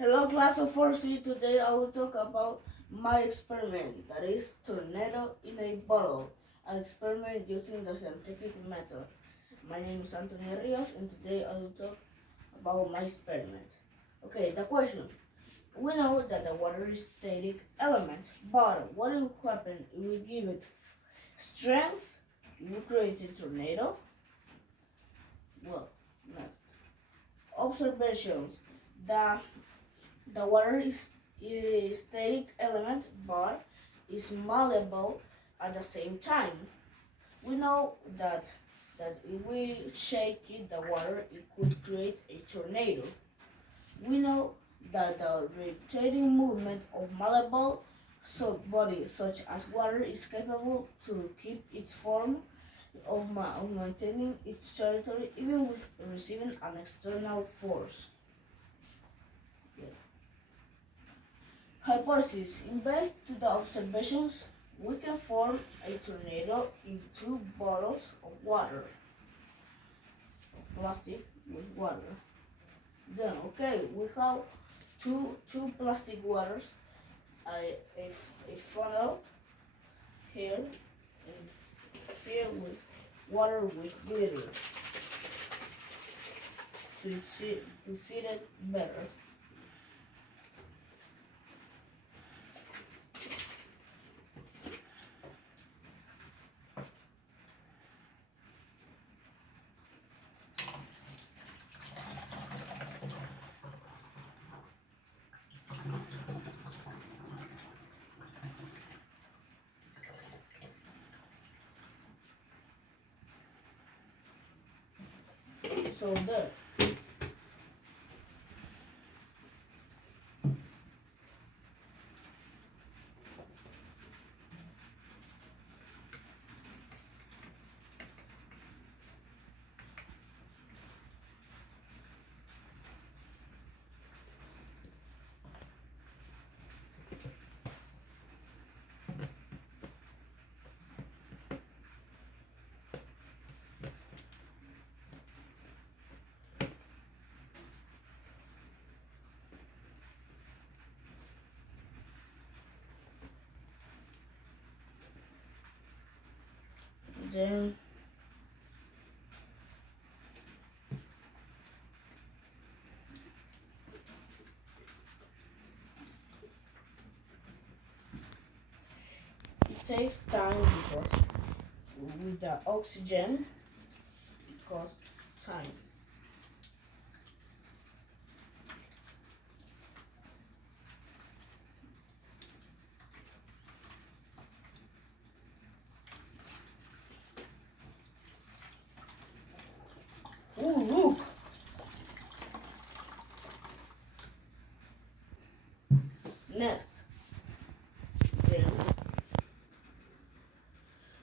Hello class of 4C, today I will talk about my experiment, that is tornado in a bottle, an experiment using the scientific method. My name is Antonio Rios and today I will talk about my experiment. Okay, the question. We know that the water is static element, but what will happen if we give it strength? It will create a tornado? Well, next. Observations. The water is a static element but is malleable at the same time. We know that if we shake it, the water, it could create a tornado. We know that the rotating movement of malleable bodies such as water is capable to keep its form of maintaining its trajectory even with receiving an external force. Hypothesis. In base to the observations, we can form a tornado in two bottles of water, of plastic with water. Then, okay, we have two plastic waters, a funnel here and here with water with glitter to see it better. So there. Then it takes time because with the oxygen it costs time. Oh, look! Next, then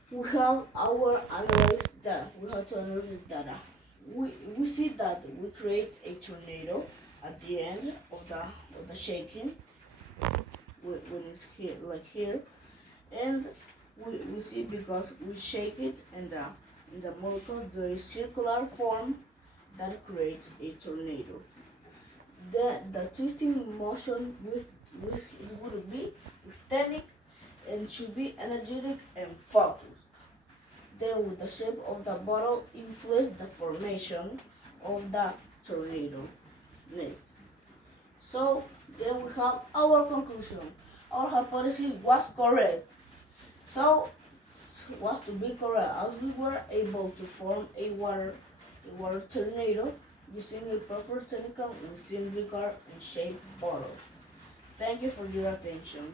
we have our analyze data. We have to analyze the data. We see that we create a tornado at the end of the shaking when it's here, like here, and we see because we shake it and the molecule there is circular form that creates a tornado. The twisting motion with it would be static and should be energetic and focused. Then with the shape of the bottle influence the formation of the tornado. Next. So then we have our conclusion. Our hypothesis was correct. So was to be correct as we were able to form a water tornado using a proper technical and cylindrical and shaped bottle. Thank you for your attention.